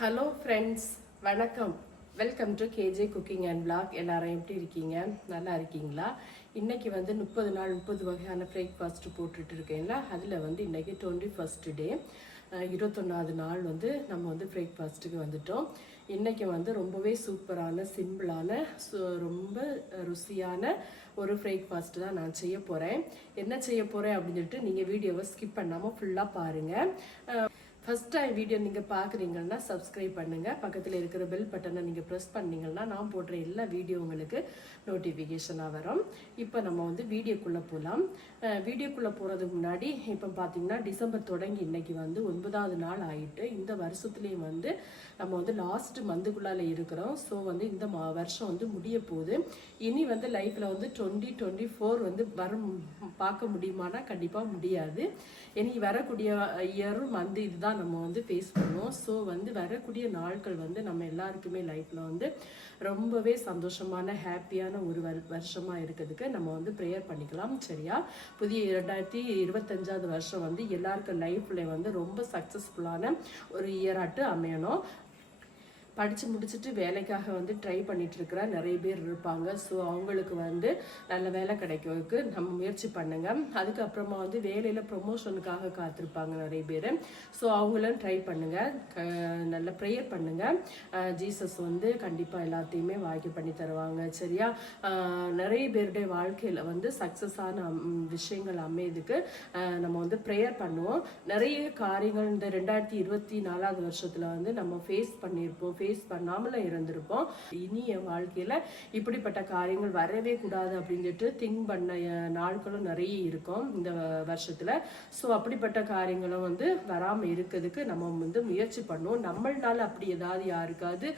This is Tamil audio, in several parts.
ஹலோ ஃப்ரெண்ட்ஸ் வணக்கம். Welcome to KJ cooking and blog எல்லாரும் எப்படி இருக்கீங்க? நல்லா இருக்கீங்களா? இன்றைக்கி வந்து முப்பது நாள் முப்பது வகையான பிரேக்ஃபாஸ்ட் போட்டுட்டு இருக்கேன்ல. அதில் வந்து இன்றைக்கி டுவெண்ட்டி ஃபஸ்ட் டே இருபத்தொன்னாவது நாள் வந்து நம்ம வந்து பிரேக்ஃபாஸ்ட்டுக்கு வந்துட்டோம். இன்றைக்கி வந்து ரொம்பவே சூப்பரான சிம்பிளான சு- ரொம்ப ருசியான ஒரு பிரேக்ஃபாஸ்ட் தான் நான் செய்ய போகிறேன் என்ன செய்ய போகிறேன் அப்படின்னு சொல்லிட்டு நீங்கள் வீடியோவை ஸ்கிப் பண்ணாமல் ஃபுல்லாக பாருங்கள் ஃபஸ்ட் டைம் வீடியோ நீங்கள் பார்க்குறீங்கன்னா சப்ஸ்கிரைப் பண்ணுங்கள் பக்கத்தில் இருக்கிற பெல் பட்டனை நீங்கள் ப்ரெஸ் பண்ணிங்கன்னா நான் போடுற எல்லா வீடியோ உங்களுக்கு நோட்டிஃபிகேஷனாக வரும். இப்போ நம்ம வந்து வீடியோக்குள்ளே போகலாம் வீடியோக்குள்ளே போகிறதுக்கு முன்னாடி இப்போ பார்த்தீங்கன்னா டிசம்பர் தொடங்கி இன்னைக்கு வந்து ஒன்பதாவது நாள் ஆயிட்டு இந்த வருஷத்துலேயும் வந்து நம்ம வந்து லாஸ்ட் மந்துக்குள்ளால் இருக்கிறோம். ஸோ வந்து இந்த மா வருஷம் வந்து முடிய போகுது. இனி வந்து லைஃப்பில் வந்து டுவெண்ட்டி டுவெண்ட்டி ஃபோர் வந்து வர பார்க்க முடியுமானா கண்டிப்பாக முடியாது. இனி வரக்கூடிய இயரும் மந்த் இதுதான் நம்ம வந்து ஃபேஸ் பண்ணுவோம். ஸோ வந்து வரக்கூடிய நாட்கள் வந்து நம்ம எல்லாருக்குமே லைஃப்பில் வந்து ரொம்பவே சந்தோஷமான ஹாப்பியான ஒரு வர் வருஷமாக இருக்கிறதுக்கு நம்ம வந்து ப்ரேயர் பண்ணிக்கலாம். சரியா? புதிய இரண்டாயிரத்தி இருபத்தஞ்சாவது வருஷம் வந்து எல்லாருக்கும் லைஃப்பில் வந்து ரொம்ப சக்ஸஸ்ஃபுல்லான ஒரு இயராட்டு அமையணும். படித்து முடிச்சுட்டு வேலைக்காக வந்து ட்ரை பண்ணிட்டு நிறைய பேர் இருப்பாங்க. ஸோ அவங்களுக்கு வந்து நல்ல வேலை கிடைக்கிறதுக்கு நம்ம முயற்சி பண்ணுங்கள் அதுக்கப்புறமா வந்து வேலையில் ப்ரொமோஷனுக்காக காத்திருப்பாங்க நிறைய பேர். ஸோ அவங்களும் ட்ரை பண்ணுங்கள் க- நல்ல ப்ரேயர் பண்ணுங்கள் ஜீசஸ் வந்து கண்டிப்பாக எல்லாத்தையுமே வாய்க்கு பண்ணி தருவாங்க. சரியா? நிறைய பேருடைய வாழ்க்கையில் வந்து சக்ஸஸான விஷயங்கள் அமையதுக்கு நம்ம வந்து ப்ரேயர் பண்ணுவோம். நிறைய காரியங்கள் இந்த ரெண்டாயிரத்தி இருபத்தி நாலாவது வருஷத்தில் வந்து நம்ம ஃபேஸ் பண்ணியிருப்போம். ஃபேஸ் பண்ணாமல் இருந்திருப்போம். இனி என் வாழ்க்கையில் இப்படிப்பட்ட காரியங்கள் வரவே கூடாது அப்படின்னு சொல்லிட்டு திங்க் பண்ண நாட்களும் நிறைய இருக்கும் இந்த வருஷத்தில். ஸோ அப்படிப்பட்ட காரியங்களும் வந்து வராமல் இருக்கிறதுக்கு நம்ம வந்து முயற்சி பண்ணுவோம். நம்மளால் அப்படி ஏதாவது யாருக்காவது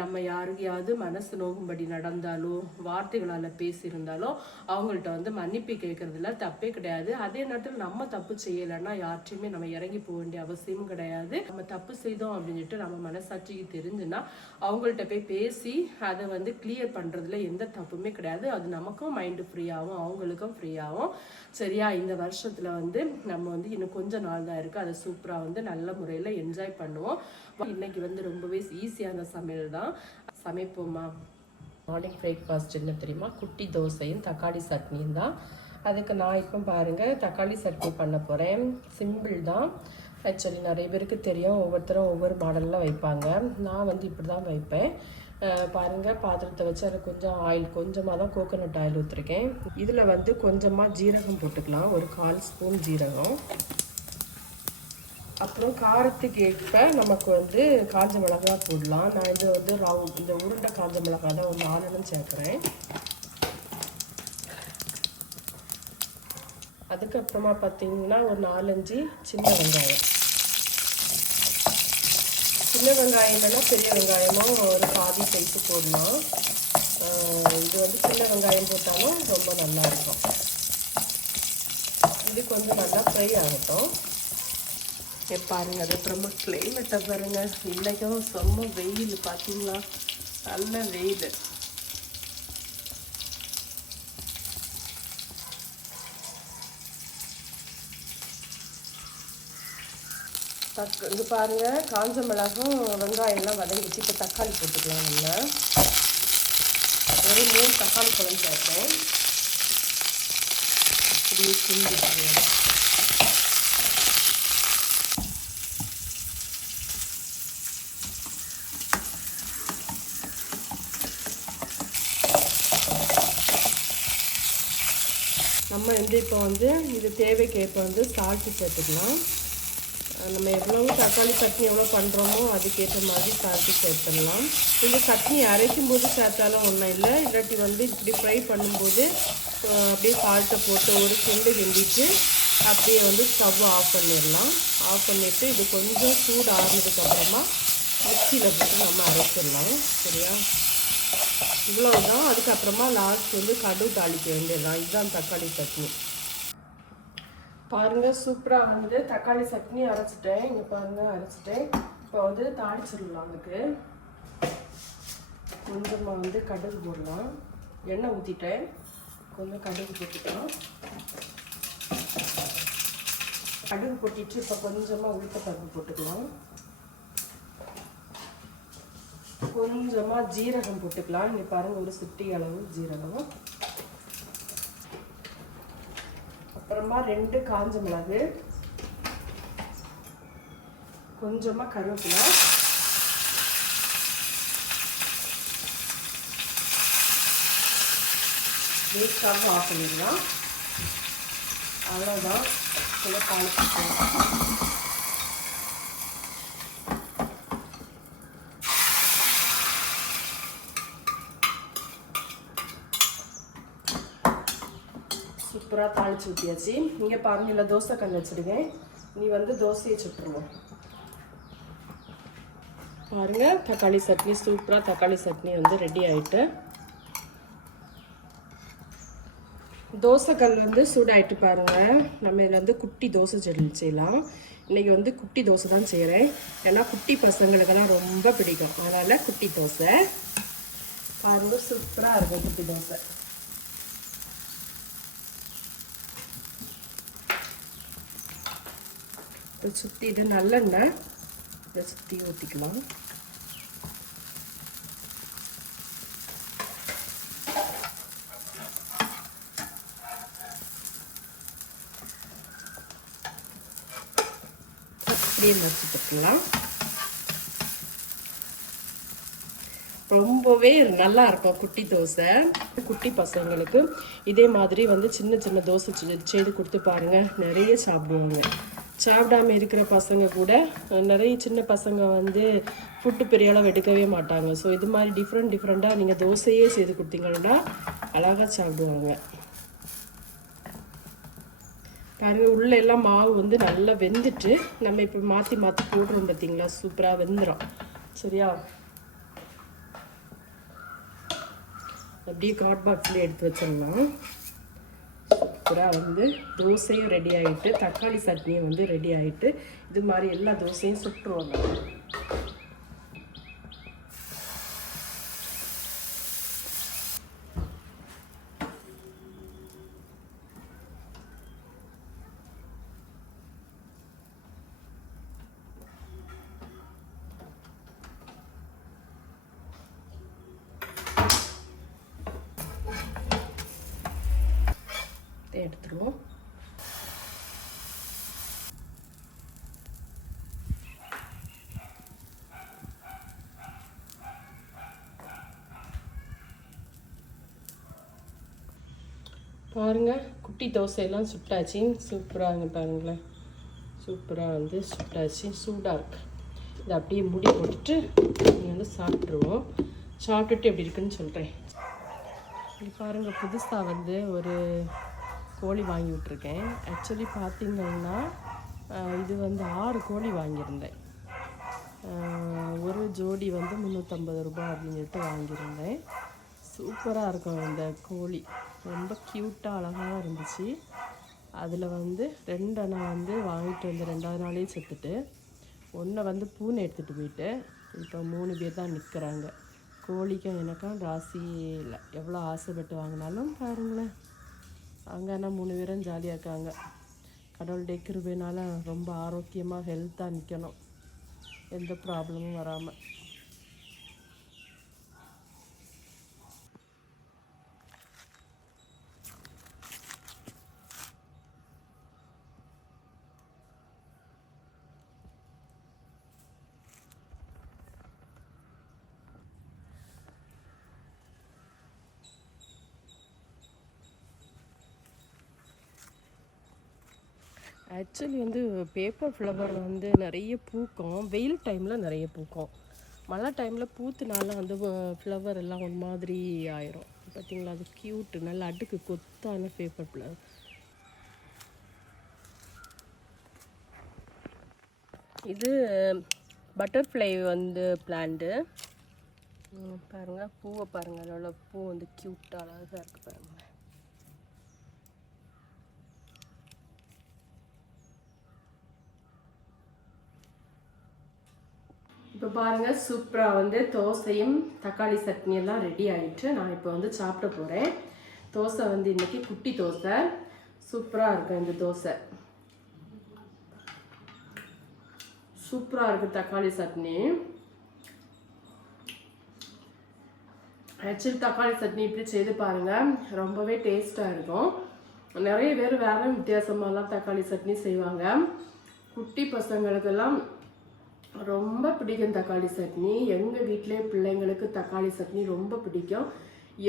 நம்ம யாருக்கையாவது மனசு நோகும்படி நடந்தாலோ வார்த்தைகளால் பேசியிருந்தாலோ அவங்கள்ட்ட வந்து மன்னிப்பு கேட்கறதுல தப்பே கிடையாது. அதே நேரத்தில் நம்ம தப்பு செய்யலைன்னா யார்ட்டையுமே நம்ம இறங்கி போக வேண்டிய அவசியமும் கிடையாது. நம்ம தப்பு செய்தோம் அப்படின்னு சொல்லிட்டு நம்ம மனசாட்சிக்கு தெரிஞ்சுன்னா அவங்கள்ட்ட போய் பேசி அதை வந்து கிளியர் பண்ணுறதுல எந்த தப்புமே கிடையாது. அது நமக்கும் மைண்டு ஃப்ரீயாகும் அவங்களுக்கும் ஃப்ரீயாகும் சரியா? இந்த வருஷத்தில் வந்து நம்ம வந்து இன்னும் கொஞ்ச நாள் தான் இருக்குது அதை சூப்பராக வந்து நல்ல முறையில் என்ஜாய் பண்ணுவோம். இன்னைக்கு வந்து ரொம்பவே ஈஸியான சமையல் தான். சமைப்போமா? மார்னிங் பிரேக்ஃபாஸ்ட் என்ன தெரியுமா? குட்டி தோசையும் தக்காளி சட்னியும் தான். அதுக்கு நான் இப்போ பாருங்கள் தக்காளி சட்னி பண்ண போகிறேன் சிம்பிள் தான். ஆக்சுவலி நிறைய பேருக்கு தெரியும். ஒவ்வொருத்தரும் ஒவ்வொரு மாடலில் வைப்பாங்க. நான் வந்து இப்படி தான் வைப்பேன் பாருங்கள் பாத்திரத்தை வச்சு அதில் கொஞ்சம் ஆயில் கொஞ்சமாக தான் கோகோனட் ஆயில் ஊற்றிருக்கேன் இதில் வந்து கொஞ்சமாக ஜீரகம் போட்டுக்கலாம். ஒரு கால் ஸ்பூன் ஜீரகம். அப்புறம் காரத்துக்கு ஏற்ப நமக்கு வந்து காஞ்ச மிளகாய் போடலாம். நான் இது வந்து ரவு இந்த உருண்டை காஞ்ச மிளகாய் தான் ஒரு நாலுன்னு சேர்க்குறேன். அதுக்கப்புறமா பார்த்தீங்கன்னா ஒரு நாலஞ்சு சின்ன வெங்காயம். சின்ன வெங்காயம் இல்லைன்னா பெரிய வெங்காயமும் ஒரு பாதி சைஸு போடலாம். இது வந்து சின்ன வெங்காயம் போட்டாலும் ரொம்ப நல்லா இருக்கும். இது கொஞ்சம் நல்லா ஃப்ரை ஆகட்டும். இங்க பாருங்க அது அப்புறமா கிளைமேட்டை பாருங்கள் இன்றைக்கும் செம்ம வெயில் பார்த்தீங்களா நல்ல வெயில். தக் இது பாருங்கள் காஞ்ச மிளகும் வெங்காயம்லாம் வதங்கிச்சு இப்போ தக்காளி போட்டுக்கலாம் நம்ம. ஒரு மூணு தக்காளி பழம் சேர்த்தேன் இப்படியே கிண்டிட்டு. நம்ம வந்து இப்போ வந்து இது தேவைக்கேற்ப வந்து சால்ட்டு சேர்த்துக்கலாம். நம்ம எவ்வளோ தக்காளி சட்னி எவ்வளோ பண்ணுறோமோ அதுக்கேற்ற மாதிரி சால்ட்டு சேர்த்துடலாம். இந்த சட்னி அரைக்கும் போது சேர்த்தாலும் ஒன்றும் இல்லை. இல்லாட்டி வந்து இப்படி ஃப்ரை பண்ணும்போது அப்படியே சால்ட்டை போட்டு ஒரு கிண்டு கிண்டிட்டு அப்படியே வந்து ஸ்டவ் ஆஃப் பண்ணிடலாம். ஆஃப் பண்ணிவிட்டு இது கொஞ்சம் சூடு ஆறுனதுக்கப்புறமா மிக்சியில் போட்டு நம்ம அரைச்சிடலாம். சரியா? இவ்வளோ தான் அதுக்கப்புறமா லாஸ்ட் வந்து கடுகு தாளிக்க வேண்டியதுதான். இதுதான் தக்காளி சட்னி. பாருங்கள் சூப்பராக வந்து தக்காளி சட்னி அரைச்சிட்டேன். இங்கே பாருங்கள் அரைச்சிட்டேன். இப்போ வந்து தாளிச்சிடலாம் அதுக்கு. கொஞ்சமாக வந்து கடுகு போடலாம். எண்ணெய் ஊற்றிட்டேன் கொஞ்சம் கடுகு போட்டுக்கலாம். கடுகு போட்டிட்டு இப்போ கொஞ்சமாக உளுத்தப்பருப்பு போட்டுக்கலாம். கொஞ்சமாக ஜீரகம் போட்டுக்கலாம். இங்கே பாருங்கள் ஒரு சிட்டி அளவு ஜீரகம். அப்புறமா ரெண்டு காஞ்ச மிளகு கொஞ்சமாக கருவேப்பிலை வேஸ்டாக ஆஃப் பண்ணிடலாம். அவ்வளோதான் சில காலத்துக்கு சூப்பராக தாளிச்சு ஊற்றியாச்சு இங்கே பாருங்க இல்லை தோசை கல் வச்சுருக்கேன். நீ வந்து தோசையை சுட்டுருவோம். பாருங்கள் தக்காளி சட்னி சூப்பராக தக்காளி சட்னி வந்து ரெடி ஆகிட்டு தோசைக்கல் வந்து சூடாயிட்டு பாருங்கள் நம்ம இதில் வந்து குட்டி தோசை செடி செய்யலாம். இன்றைக்கி வந்து குட்டி தோசை தான் செய்கிறேன் ஏன்னா குட்டி பசங்களுக்கெல்லாம் ரொம்ப பிடிக்கும். அதனால் குட்டி தோசை. பாருங்கள் சூப்பராக இருக்கும் குட்டி தோசை. இதை சுற்றி இது நல்லெண்ணெய். இதை சுற்றி ஊற்றிக்கலாம் அப்படியே ரொம்பவே நல்லா இருக்கும் குட்டி தோசை. குட்டி பசங்களுக்கு இதே மாதிரி வந்து சின்ன சின்ன தோசை செய்து கொடுத்து பாருங்க. நிறைய சாப்பிடுவாங்க. சாப்பிடாம இருக்கிற பசங்க கூட நிறைய சின்ன பசங்க வந்து ஃபுட்டு பெரிய அளவு எடுக்கவே மாட்டாங்க. ஸோ இது மாதிரி டிஃப்ரெண்ட் டிஃப்ரெண்ட்டாக நீங்கள் தோசையே செய்து கொடுத்தீங்கன்னா அழகாக சாப்பிடுவாங்க. பாருங்கள் உள்ளே எல்லாம் மாவு வந்து நல்லா வெந்துட்டு நம்ம இப்போ மாற்றி மாற்றி போடுறோம் பார்த்தீங்களா சூப்பராக வெந்துடும் சரியா? அப்படியே காட் பாக்ஸ்லேயே எடுத்து வச்சிடலாம். சூப்பராக வந்து தோசையும் ரெடி ஆகிட்டு தக்காளி சட்னியும் வந்து ரெடி ஆகிட்டு இது மாதிரி எல்லா தோசையும் சுட்டுருவோம் நம்ம. இதை எடுத்துருவோம் பாருங்கள் குட்டி தோசையெல்லாம் சுட்டாச்சு. சூப்பராக பாருங்களேன். சூப்பராக வந்து சுட்டாச்சு. சூடாக இருக்கு. இதை அப்படியே முடி போட்டுட்டு நீங்கள் வந்து சாப்பிட்ருவோம் சாப்பிட்டுட்டு எப்படி இருக்குன்னு சொல்கிறேன் இது புதுசாக வந்து ஒரு கோழி வாங்கி விட்ருக்கேன் ஆக்சுவலி பார்த்திங்கன்னா இது வந்து ஆறு கோழி வாங்கியிருந்தேன். ஒரு ஜோடி வந்து முந்நூற்றம்பது ரூபாய் அப்படின்னு சொல்லிட்டு வாங்கியிருந்தேன். சூப்பராக இருக்கும் இந்த கோழி. ரொம்ப க்யூட்டாக அழகாக இருந்துச்சு. அதில் வந்து ரெண்டு நான் வந்து வாங்கிட்டு வந்து ரெண்டாவது நாளே செத்துட்டு ஒன்றை வந்து பூனை எடுத்துகிட்டு போயிட்டு இப்போ மூணு பேர் தான் நிற்கிறாங்க கோழிக்கும் எனக்கும் ராசி இல்லை. எவ்வளோ ஆசைப்பட்டு வாங்கினாலும் பாருங்களேன். அங்கே ஆனால் மூணு பேரும் ஜாலியாக இருக்காங்க. கடவுளுடைய கிருபையினால ரொம்ப ஆரோக்கியமாக ஹெல்த்தாக நிற்கணும் எந்த ப்ராப்ளமும் வராமல் ஆக்சுவலி வந்து பேப்பர் ஃப்ளவர் வந்து நிறைய பூக்கும். வெயில் டைமில் நிறைய பூக்கும். மழை டைமில் பூத்துனால வந்து ஃப்ளவர் எல்லாம் ஒரு மாதிரி ஆயிரும். பார்த்தீங்களா அது க்யூட்டு நல்ல அடுக்கு கொத்தான பேப்பர் ஃப்ளவர் இது பட்டர்ஃப்ளை வந்து பிளான்ட்டு பாருங்கள் பூவை பாருங்கள் அதோட பூ வந்து க்யூட்டாக அழகாக இருக்குது பாருங்கள் இப்போ பாருங்க சூப்பராக வந்து தோசையும் தக்காளி சட்னி எல்லாம் ரெடி ஆகிட்டு நான் இப்போ வந்து சாப்பிட போகிறேன் தோசை வந்து இன்றைக்கி குட்டி தோசை. சூப்பராக இருக்கும் இந்த தோசை. சூப்பராக இருக்குது தக்காளி சட்னி. ஆக்சுவலி தக்காளி சட்னி இப்படி செய்து பாருங்கள் ரொம்பவே டேஸ்ட்டாக இருக்கும். நிறைய பேர் வேற வித்தியாசமாகலாம் தக்காளி சட்னி செய்வாங்க. குட்டி பசங்களுக்கெல்லாம் ரொம்ப பிடிக்கும் தக்காளி சட்னி. எங்கள் வீட்டிலே பிள்ளைங்களுக்கு தக்காளி சட்னி ரொம்ப பிடிக்கும்.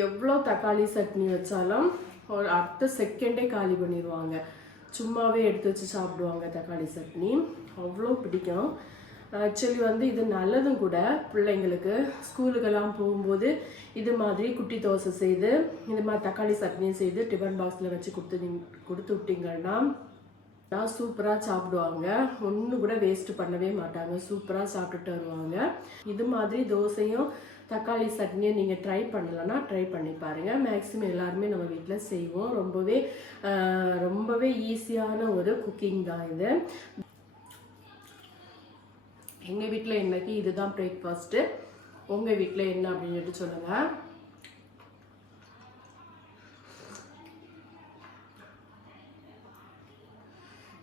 எவ்வளோ தக்காளி சட்னி வச்சாலும் ஒரு அடுத்த செகண்டே காலி பண்ணிடுவாங்க சும்மாவே எடுத்து வச்சு சாப்பிடுவாங்க தக்காளி சட்னி. அவ்வளோ பிடிக்கும். ஆக்சுவலி வந்து இது நல்லதும் கூட பிள்ளைங்களுக்கு. ஸ்கூலுக்கெல்லாம் போகும்போது இது மாதிரி குட்டி தோசை செய்து இது மாதிரி தக்காளி சட்னியும் செய்து டிஃபன் பாக்ஸில் வச்சு கொடுத்து கொடுத்து விட்டிங்கன்னா நான் சூப்பராக சாப்பிடுவாங்க. ஒன்று கூட வேஸ்ட் பண்ணவே மாட்டாங்க. சூப்பராக சாப்பிட்டுட்டு வருவாங்க. இது மாதிரி தோசையும் தக்காளி சட்னியும் நீங்கள் ட்ரை பண்ணலன்னா ட்ரை பண்ணி பாருங்கள் மேக்ஸிமம் எல்லாருமே நம்ம வீட்டில் செய்வோம். ரொம்பவே ரொம்பவே ஈஸியான ஒரு குக்கிங் தான் இது. எங்கள் வீட்டில் இன்னைக்கு இதுதான் பிரேக்ஃபாஸ்ட்டு உங்கள் வீட்டில் என்ன அப்படின்னு சொல்லுங்கள்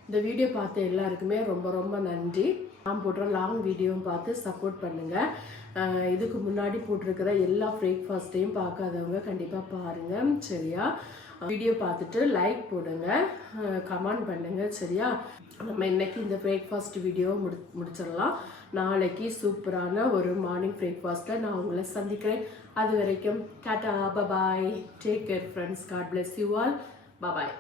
இந்த வீடியோ பார்த்த எல்லாருக்குமே ரொம்ப ரொம்ப நன்றி. நான் போடுற லாங் வீடியோவும் பார்த்து சப்போர்ட் பண்ணுங்கள் இதுக்கு முன்னாடி போட்டிருக்கிற எல்லா பிரேக்ஃபாஸ்ட்டையும் பார்க்காதவங்க கண்டிப்பாக பாருங்கள் சரியா? வீடியோ பார்த்துட்டு லைக் போடுங்க. கமெண்ட் பண்ணுங்க. சரியா? நம்ம இன்னைக்கு இந்த பிரேக்ஃபாஸ்ட் வீடியோ முடி முடிச்சிடலாம். நாளைக்கு சூப்பரான ஒரு மார்னிங் பிரேக்ஃபாஸ்ட்டை நான் உங்களை சந்திக்கிறேன். அது வரைக்கும் tata bye bye take care friends God bless you all bye bye